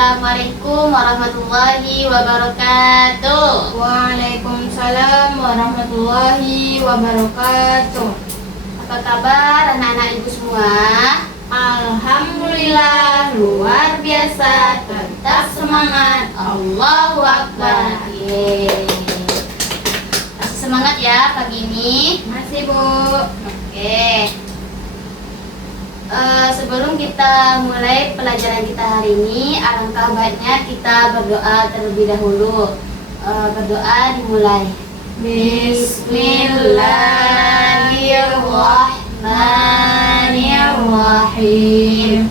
Assalamualaikum warahmatullahi wabarakatuh. Waalaikumsalam warahmatullahi wabarakatuh. Apa kabar anak-anak ibu semua? Alhamdulillah luar biasa, tetap semangat. Allahu Akbar. Yeay. Masih semangat ya pagi ini? Masih Bu. Oke. Sebelum kita mulai pelajaran kita hari ini, alangkah baiknya kita berdoa terlebih dahulu. Berdoa dimulai. Bismillahirrahmanirrahim.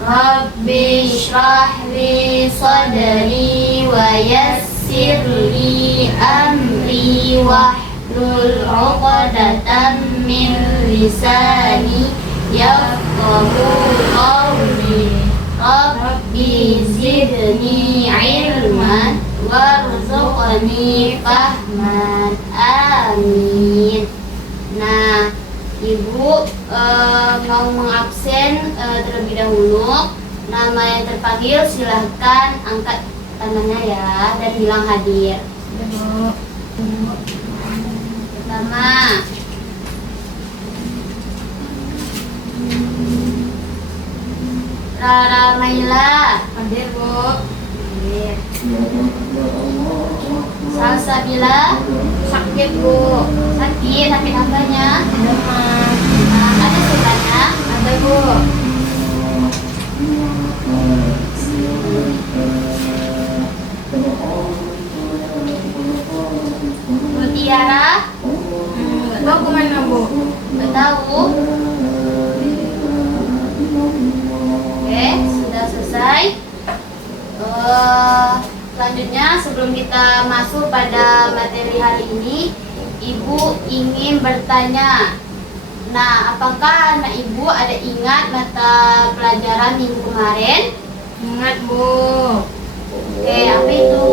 Rabbi shrah li sadri wa yassir li amri wahlul 'uqdatam min lisani yafqahu qawli. Rabbi zidni ilman warzuqni fahman. Amin. Nah, Ibu mau mengabsen terlebih dahulu. Nama yang terpanggil silahkan angkat tangannya ya dan bilang hadir. Pertama, Rara Maila. Hadir Bu. Hadir. Salsabila. Sakit Bu. Sakit apanya? Demam. Ada suratnya? Ada Bu. Mutiara. Nggak tahu kemana Bu. Nggak tahu. Oke, sudah selesai. Selanjutnya sebelum kita masuk pada materi hari ini, Ibu ingin bertanya. Nah, apakah anak Ibu ada ingat mata pelajaran minggu kemarin? Ingat Bu. Oke, apa itu?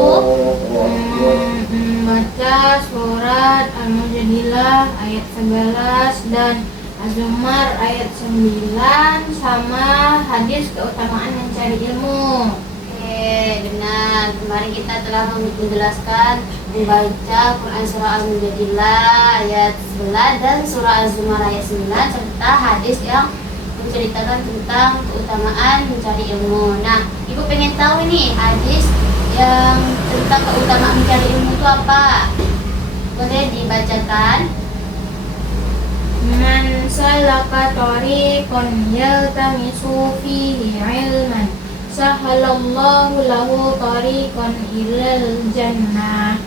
Baca surat Al-Mujadilah ayat 11 dan Az-Zumar ayat 9 sama hadis keutamaan mencari ilmu. Oke, benar. Kemarin kita telah menjelaskan membaca Quran surah Al-Mujadilah ayat 11 dan surah Az-Zumar ayat 9 serta hadis yang menceritakan tentang keutamaan mencari ilmu. Nah, Ibu pengen tahu nih hadis yang tentang keutamaan mencari ilmu itu apa? Boleh dibacakan? Man salaka tariqan yaltamisu fihi ilman sahalallahu lahu tariqan ilal jannah.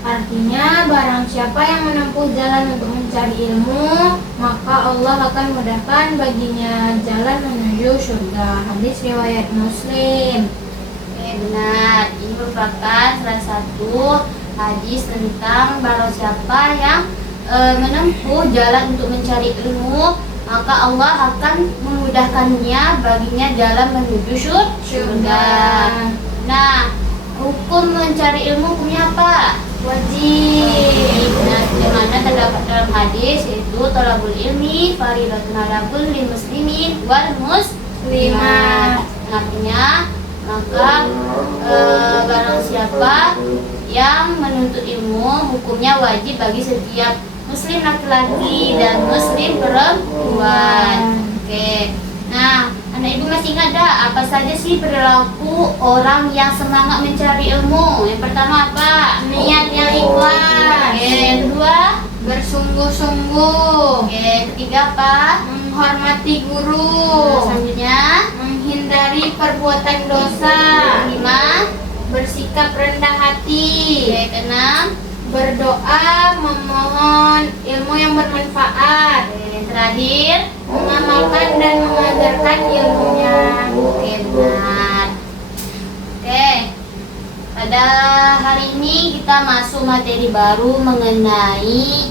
Artinya barang siapa yang menempuh jalan untuk mencari ilmu, maka Allah akan mudahkan baginya jalan menuju surga. Hadis riwayat Muslim. Oke, benar. Ini merupakan salah satu hadis tentang barang siapa yang menempuh jalan untuk mencari ilmu, maka Allah akan memudahkannya baginya jalan menuju surga. Nah, hukum mencari ilmu hukumnya apa? Wajib. Nah, dimana terdapat dalam hadis yaitu thalabul ilmi fardhatun 'ala kulli muslimin wal muslimat. Artinya maka barang siapa yang menuntut ilmu hukumnya wajib bagi setiap muslim laki-laki dan muslim perempuan. Oke. Nah, anak Ibu masih ingat dah apa saja sih perilaku orang yang semangat mencari ilmu? Yang pertama apa? Niat yang ikhlas. Oke, yang kedua? Bersungguh-sungguh. Oke, ketiga apa? Menghormati guru. Selanjutnya, Menghindari perbuatan dosa. kelima. Bersikap rendah hati. Oke, keenam. Berdoa memohon ilmu yang bermanfaat. Oke, yang terakhir. Mengamalkan dan mengajarkan ilmunya. Oke, benar. Oke, pada hari ini kita masuk materi baru mengenai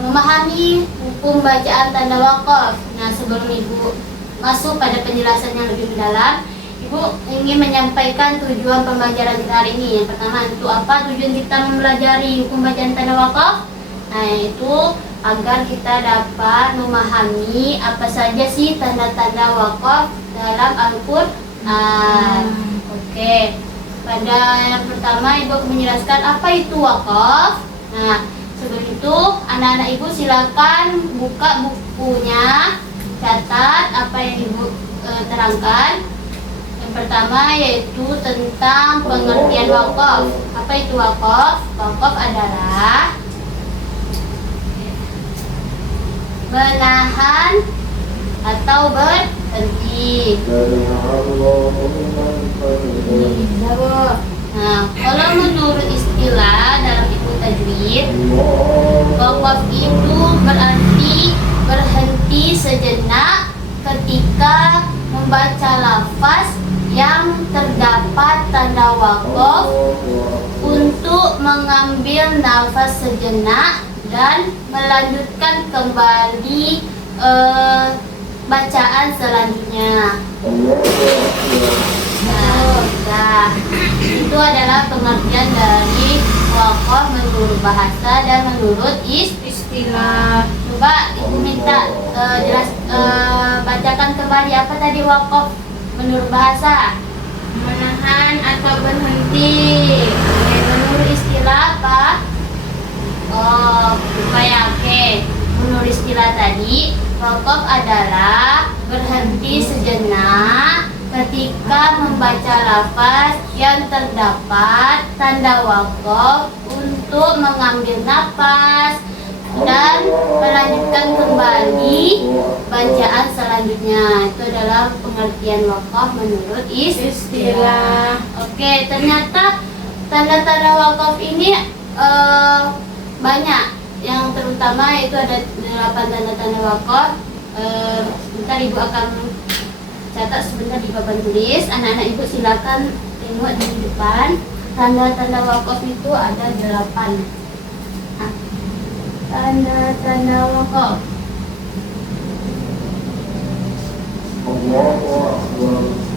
memahami hukum bacaan tanda wakaf. Nah, sebelum Ibu masuk pada penjelasan yang lebih mendalam, Ibu ingin menyampaikan tujuan pembelajaran kita hari ini. Yang pertama itu apa tujuan kita mempelajari hukum bacaan tanda wakaf? Nah, yaitu agar kita dapat memahami apa saja sih tanda-tanda wakaf dalam Oke. Pada yang pertama Ibu akan menjelaskan apa itu wakaf. Nah, sebelum itu anak-anak Ibu silakan buka bukunya, catat apa yang Ibu terangkan. Yang pertama yaitu tentang pengertian wakaf. Apa itu wakaf? Wakaf adalah menahan atau berhenti. Nah, kalau menurut istilah dalam ilmu tajwid, wakaf itu berarti berhenti sejenak ketika membaca lafaz yang terdapat tanda wakaf untuk mengambil nafas sejenak dan melanjutkan kembali bacaan selanjutnya. Nah, itu adalah pengertian dari wakaf menurut bahasa dan menurut istilah. Coba Ibu minta bacakan kembali apa tadi wakaf menurut bahasa. Menahan atau berhenti. Menurut istilah apa? Oh, supaya oke. Menurut istilah tadi, wakaf adalah berhenti sejenak ketika membaca lafaz yang terdapat tanda wakaf untuk mengambil nafas dan melanjutkan kembali bacaan selanjutnya. Itu adalah pengertian wakaf menurut istilah. Oke, ternyata tanda-tanda wakaf ini banyak. Yang terutama itu ada 8 tanda-tanda wakaf. Bentar Ibu akan catat sebentar di papan tulis. Anak-anak Ibu silakan tengok di depan. Tanda-tanda wakaf itu ada 8. Nah, tanda-tanda wakaf. Allahu Akbar.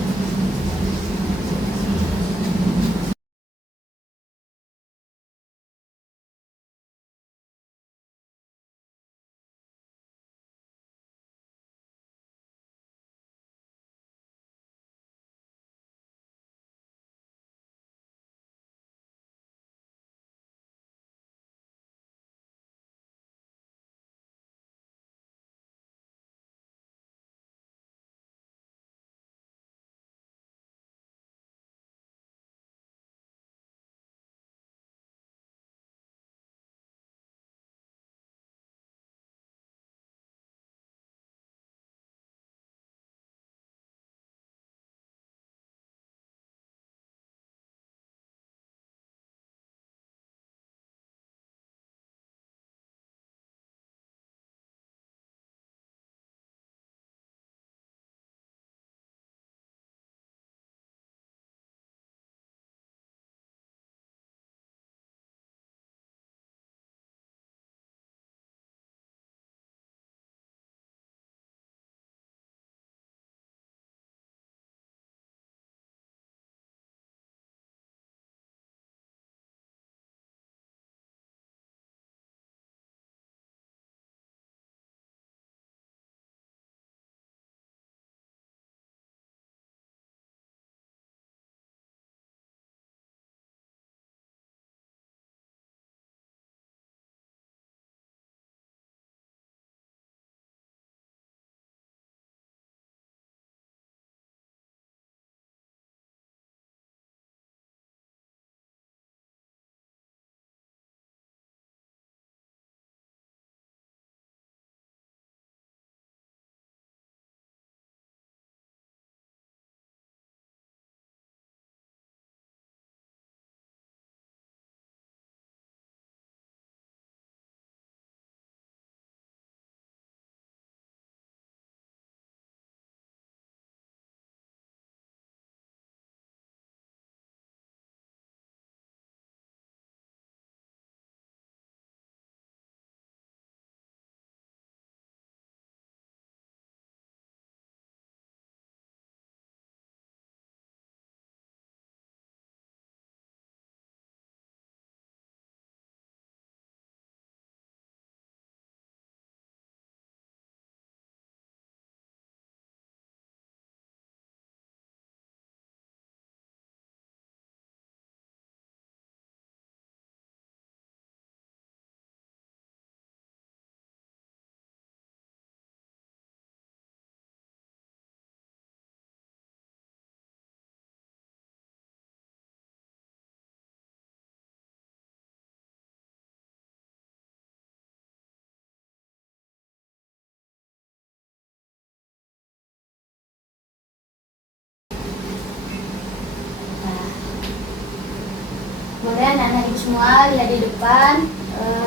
Boleh anak-anak ibu semua lihat di depan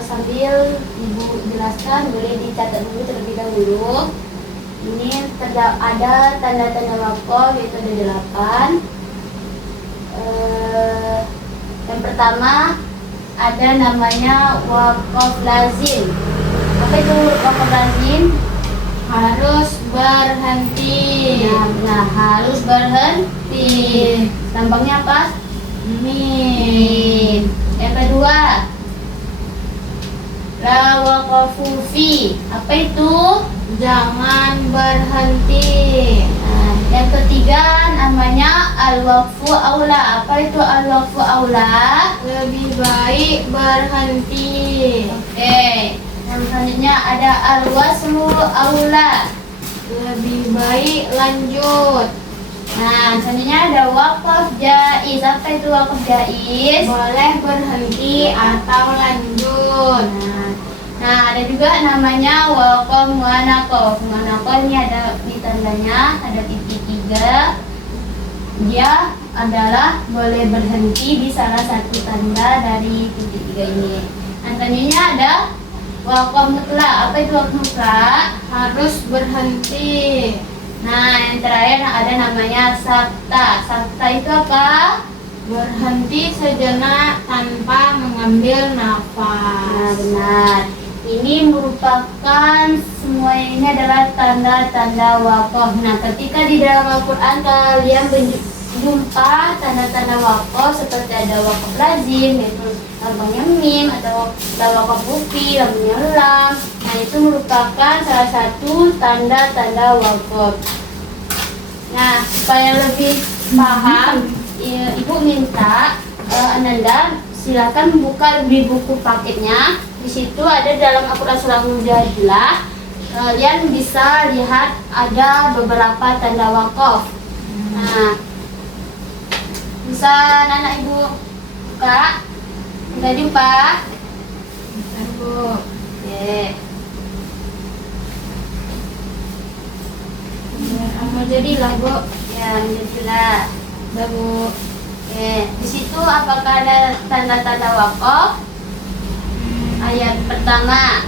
sambil ibu jelaskan, boleh dicatat dulu terlebih dahulu. Ini ada tanda-tanda wakaf, yaitu ada 8. Yang pertama ada namanya wakaf lazim. Apa itu wakaf lazim? Harus berhenti. Nah, harus berhenti. Lambangnya apa? Mim. Yang kedua, la waqafu fi. Apa itu? Jangan berhenti. Nah, yang ketiga namanya al-waqfu aula. Apa itu al-waqfu aula? Lebih baik berhenti. Oke. Yang selanjutnya ada al-waslu aula. Lebih baik lanjut. Nah, selanjutnya ada waqaf jaiz. Apa itu waqaf jaiz? Boleh berhenti atau lanjut. Nah, ada juga namanya waqaf mu'anaqah. Mu'anaqah ini ada di tandanya, ada titik 3. Dia adalah boleh berhenti di salah satu tanda dari titik 3 ini. Nah, selanjutnya ada waqaf mutlak. Apa itu waqaf mutlak? Harus berhenti. Nah, yang terakhir ada namanya sakta. Sakta itu apa? Berhenti sejenak tanpa mengambil Nah, nafas. benar. Ini merupakan semua ini adalah tanda-tanda wakaf. Nah, ketika di dalam Al-Quran kalian berjumpa tanda-tanda wakaf seperti ada wakaf lazim, yaitu lambangnya mim, atau wakaf bufi, lambangnya lam. Nah, itu merupakan salah satu tanda-tanda wakaf. Nah, supaya lebih paham, ibu minta Ananda silakan buka di buku paketnya. Di situ ada dalam Al-Quran Surah Mujadilah. Kalian bisa lihat ada beberapa tanda wakaf. Nah, bisa anak ibu buka. Udah jumpa? Bentar, Bu. Oke. Amal jadilah, Bu. Ya, Alhamdulillah. Udah, Bu. Oke. Di situ apakah ada tanda-tanda wakaf? Ayat pertama.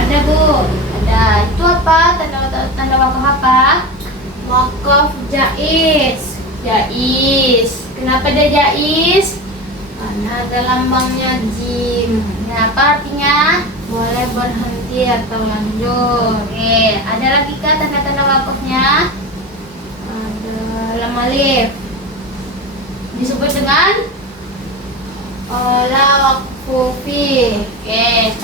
Ada, Bu. Ada. Itu apa? Tanda wakaf apa? Wakaf jaiz. Jaiz. Kenapa dia jaiz? Karena ada lambangnya jim. Nah, apa artinya? Boleh berhenti atau lanjut. Oke. Ada lagi kah tanda-tanda wakafnya? Ada lam alif. Disebut dengan? Ola waqfu fi. Oke.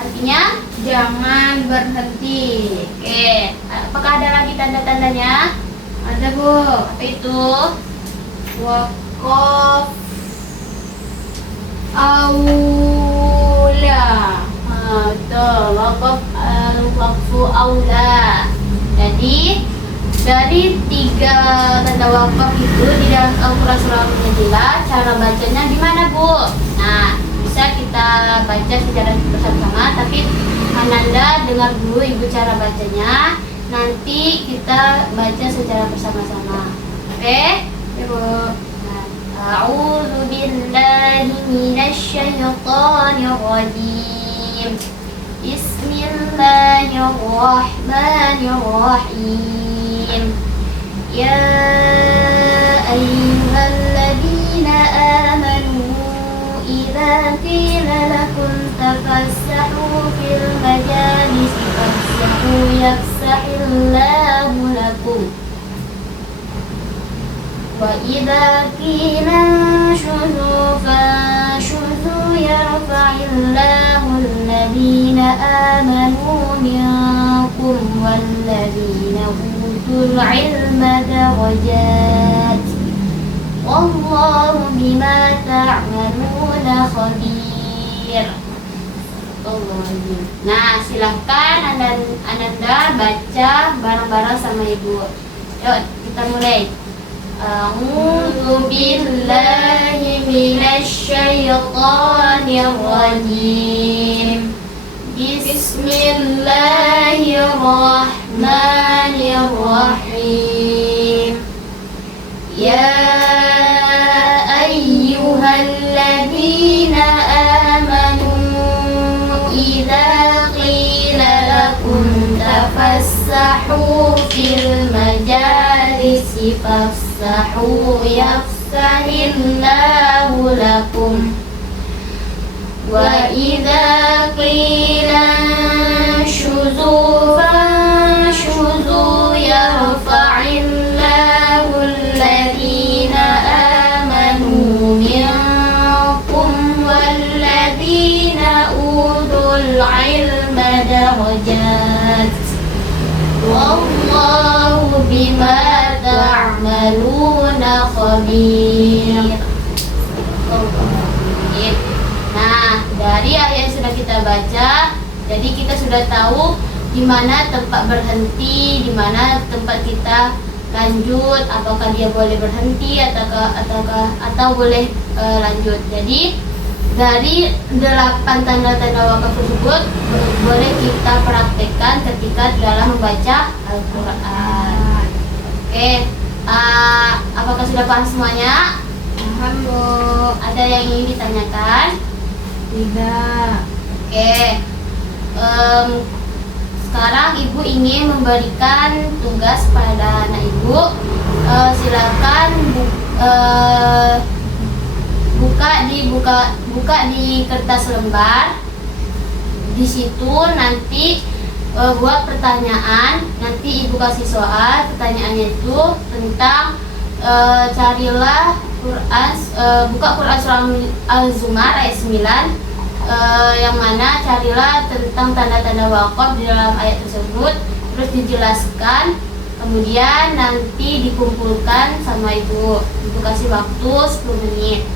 Artinya? Jangan berhenti. Oke. Apakah ada lagi tanda-tandanya? Ada, Bu. Apa itu? Waqaf aula. Betul. Waqfu aula. Jadi dari 3 tanda wakaf itu di dalam Al-Quran Surah Al-Mujadilah, cara bacanya gimana, Bu? Nah, bisa kita baca secara bersama-sama, tapi Ananda dengar dulu ibu cara bacanya. Nanti kita baca secara bersama-sama. Oke? Ya, Bu. A'udzu billahi minasyaitonir rajim. Bismillahirrahmanirrahim. Ya ayyuhalladzina amanu idza qila lakum tafassahu fil majalisi fafsahu yafsahillahu lakum. Wa idza qila anshudhu fanshudhu yarfa'illahu alladhina amanu minkum walladhina utul ilma darajat. Wallahu bima ta'maluna khabir. Nah, silahkan Ananda baca bareng-bareng sama ibu. Yuk, kita mulai. A'udzu billahi minasyaitonir rajim. Bismillahirrahmanirrahim. Ya tafsahu fil majalisi fafsahu yafsahillahu lakum. Wa idza qila shuzu fanshuzu yarfa'illahu alladhina amanu minkum walladhina utul ilma darajat. Wallahu bima ta'maluna khabir. Nah, dari ayat yang sudah kita baca, jadi kita sudah tahu di mana tempat berhenti, di mana tempat kita lanjut, apakah dia boleh berhenti atau boleh lanjut. Jadi dari 8 tanda-tanda wakaf tersebut boleh kita praktekkan ketika dalam membaca Al-Quran. Oke, apakah sudah paham semuanya? Paham, Bu. Ada yang ingin ditanyakan? Tidak. Oke. Sekarang Ibu ingin memberikan tugas pada anak Ibu. Silakan buka di kertas lembar. Di situ nanti buat pertanyaan. Nanti Ibu kasih soal. Pertanyaannya itu tentang carilah Quran, buka Quran surah Al-Zumar ayat 9, yang mana carilah tentang tanda-tanda wakaf di dalam ayat tersebut, terus dijelaskan, kemudian nanti dikumpulkan sama Ibu. Ibu kasih waktu 10 menit.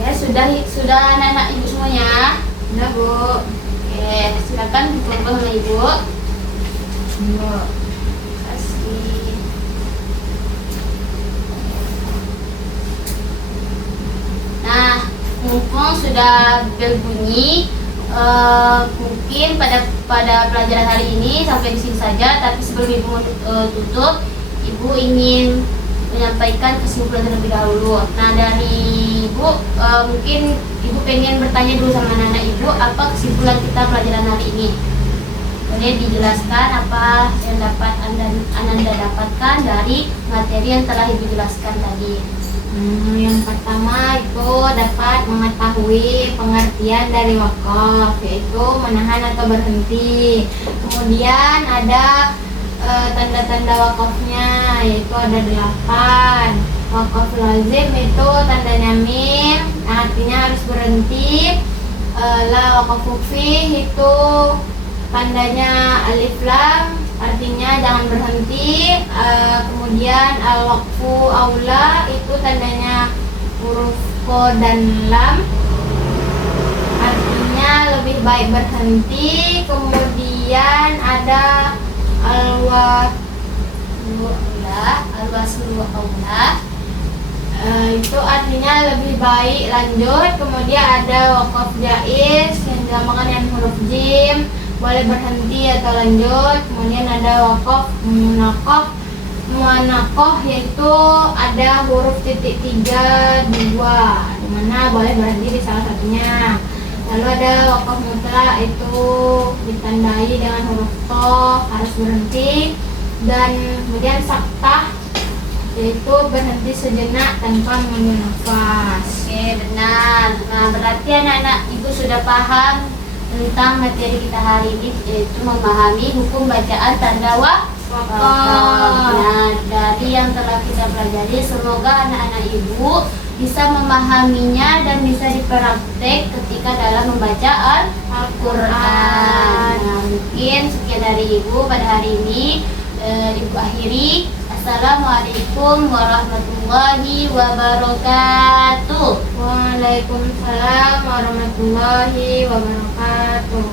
Ya, sudah anak-anak Ibu semuanya? Sudah, Bu. Oke, silakan dikumpul sama Ibu. Bu. Kasih. Nah, mumpung sudah bel bunyi, mungkin pada pelajaran hari ini sampai di sini saja. Tapi sebelum Ibu tutup, Ibu ingin menyampaikan kesimpulan terlebih dahulu. Nah, dari Ibu, mungkin Ibu pengen bertanya dulu sama anak-anak Ibu, apa kesimpulan kita pelajaran hari ini? Boleh dijelaskan apa yang dapat Ananda dapatkan dari materi yang telah Ibu jelaskan tadi? Yang pertama itu dapat mengetahui pengertian dari wakaf, yaitu menahan atau berhenti. Kemudian ada tanda-tanda wakafnya, yaitu ada 8. Wakaf lazim itu tandanya mim, artinya harus berhenti. La waqafu fih itu tandanya alif lam, artinya jangan berhenti. Kemudian al-waqfu aula itu tandanya huruf ko dan lam, artinya lebih baik berhenti. Kemudian ada al-waslu aula, itu artinya lebih baik lanjut. Kemudian ada wakaf jaiz yang dinamakan yang huruf jim, boleh berhenti atau lanjut. Kemudian ada wakaf muanakoh, yaitu ada huruf titik 3, 2, dimana boleh berhenti di salah satunya. Lalu ada wakaf mutlak, itu ditandai dengan huruf to, harus berhenti. Dan kemudian saktah, yaitu berhenti sejenak tanpa mengambil nafas. Oke, benar. Nah, berarti anak-anak Ibu sudah paham tentang materi kita hari ini, yaitu memahami hukum bacaan tanda wakaf. Nah, dari yang telah kita pelajari, semoga anak-anak Ibu bisa memahaminya dan bisa dipraktek ketika dalam membaca Al-Quran. Nah, mungkin sekian dari Ibu pada hari ini. Ibu akhiri. Assalamualaikum warahmatullahi wabarakatuh. Waalaikumsalam warahmatullahi wabarakatuh.